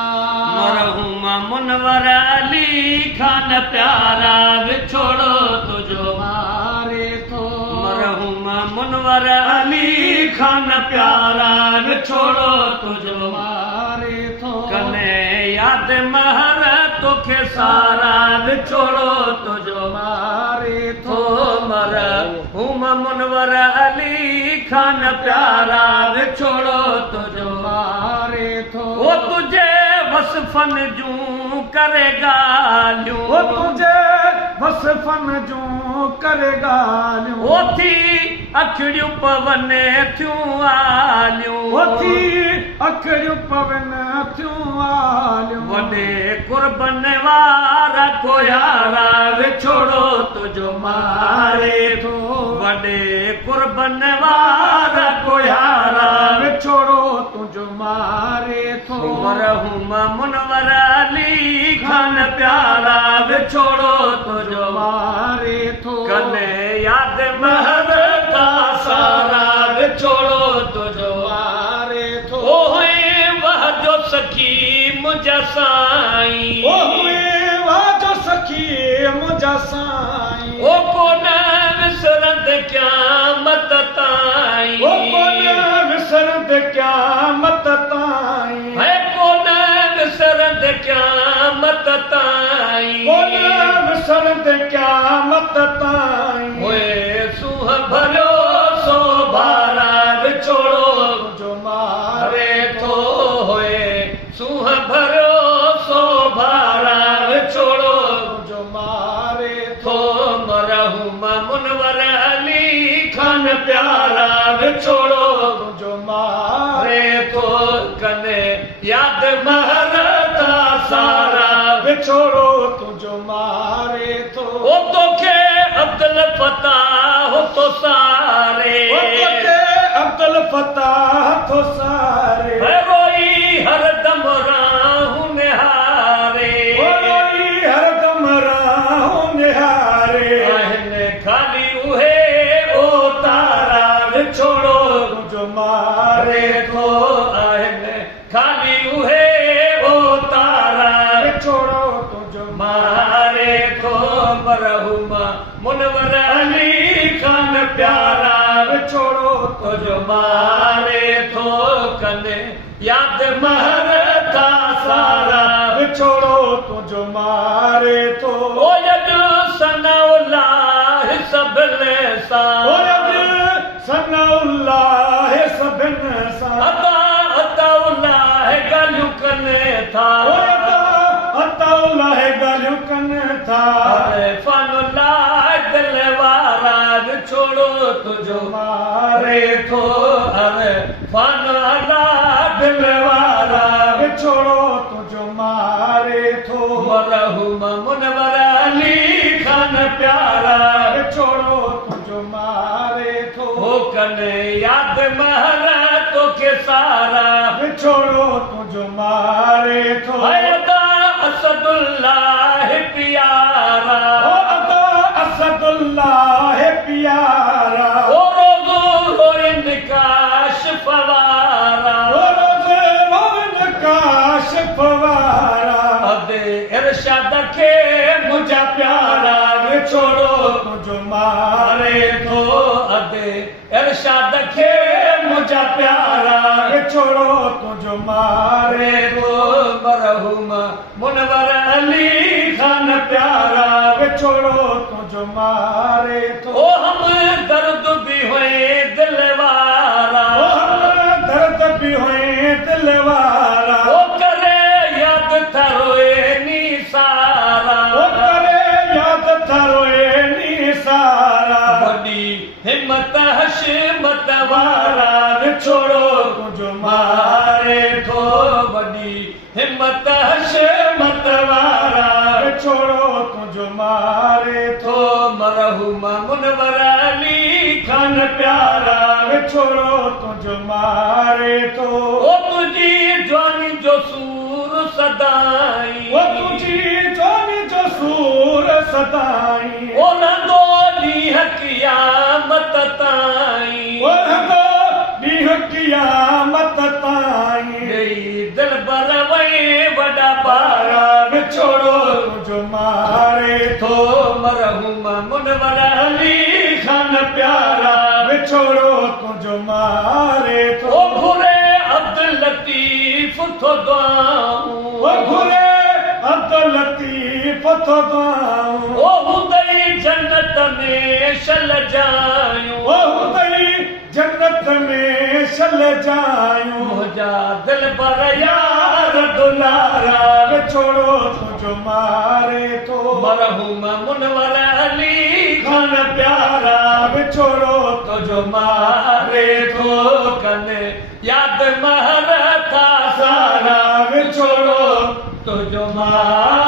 मरहुमा मुनवर अली खान प्यारा विछोड़ो तुझो मारे थो मरहुमा मुनवर अली खान प्यारा विछोड़ो तुझो मारे थो कने याद महर तोखे सारा विछोड़ो तुझो मारे थो मरहुमा मुनवर अली खान प्यारा विछोड़ो तुझो मारे थो वो तुझे वसफन जूं करे ॻाल्हियूं वो तुझे वसफन जूं करे ॻाल्हियूं वो थी अखिड़ियूं पवने थियूं आलियूं वो थी अखिड़ियूं पवनि थियूं आलियूं वॾे कुर्बन वारा कोयारा विछोड़ो तुझो मारे थो वॾे कुर्बन वारा कोयारा विछोड़ो तुझो मारे थो मरहुमा मुनवर अली खान प्यारा विछोड़ो तुझो मारे थो कने याद महर का सारा विछोड़ो तुझो मारे थो ओए वह जो सखी मुझा साईं ओए वाह जो सखी मुझा साईं ओ कोन विसरंद क़यामत ताईं ओ कोन विसरंद क़यामत ताईं है कोन विसरंद क़यामत ताईं कोन विसरंद क़यामत ताईं ओए सूह भरियो सो भारा विछोड़ो तुझो मारे रे थो होए सूह भरियो सो भारा विछोड़ो तुझो मारे थो मरहुमा मुनवर अली खान प्यारा विछोड़ो तुझो मारे रे थो कने याद महर ता सारा विछोड़ो तुझो मारे थो ओ तोखे अब्दुल फताह हो तो सारे ओ तोखे अब्दुल फताह थो सारे रोई हरदम राहूं निहारे ओ रोई हरदम राहूं निहारे आहिनि खाली उहे ओ तारा विछोड़ो तुझो मारे थो आहिनि खाली उहे ओ तारा विछोड़ो तुझो मारे थो मरहुमा मुनवर अली खान प्यारा विछोड़ो तुझो मारे थो कने याद महर था सारा विछोड़ो तुझो मारे थो ओ यदु सनाउल्लाह सभले सा ओ अॼु सनाउल्लाह सभिनि सां अता अताउल्लाह ॻाल्हियूं कने था ओ अताउल्लाह ॻाल्हियूं कनि था अरे फानुल्लाह दिल वारा विछोड़ो तुझो मारे थो अरे फानुल्लाह दिल वारा विछोड़ो तुझो मारे थो मरहुमा मुनवर अली खान प्यारा विछोड़ो तुझो मारे थो हो कने याद महर तोखे सारा विछोड़ो तुझो मारे थो अदा असदुल्लाह प्यारा ओ अदा असदुल्लाह प्यारा ओ रोज़ो रोइन काश फवारा ओ रोज़े रोइन काश फवारा अदे इरशाद खे मुझा प्यारा विछोड़ो तुझो मारे थो अदे इरशाद खे मुझा प्यारा विछोड़ो तुझो मारे थो मरहुमा मुनवर अली खान प्यारा विछोड़ो तुझो मारे थो ओ हम दर्द भी हुए दिल वारा ओ हम दर्द भी हुए दिल वारा ओ करे याद था रोए नी सारा ओ करे याद था रोए नी सारा वॾी हिम्मत हशमत वारा विछोड़ो तुझो मारे थो वॾी हिम्मत हशमत वारा विछोड़ो तुझो मारे थो थो मरहुमा मुनवर अली खान प्यारा विछोड़ो तुझो मारे थो ओ तुझी जवानी जो सूर सदाई ओ तुझी जवानी जो सूर सदाई ओ लंदो ॾींहं क़यामत थो मरहूम मुनवर अली खान प्यारा विछोड़ो तुंहिंजो मारे थो ओ घुरे अब्दुल लतीफ थो दुआऊं ओ घुरे अब्दुल लतीफ थो दुआऊं ओ हुदई जन्नत में शल जायूं ओ हुदई जन्नत में शल जायूं मुंहिंजा दिल पर यार दुलारा विछोड़ो तुंहिंजो मारे थो मरहूम मुनवर अली खान प्यारा विछोड़ो तुझो मारे थो कने याद महर था सारा विछोड़ो तुझो मारे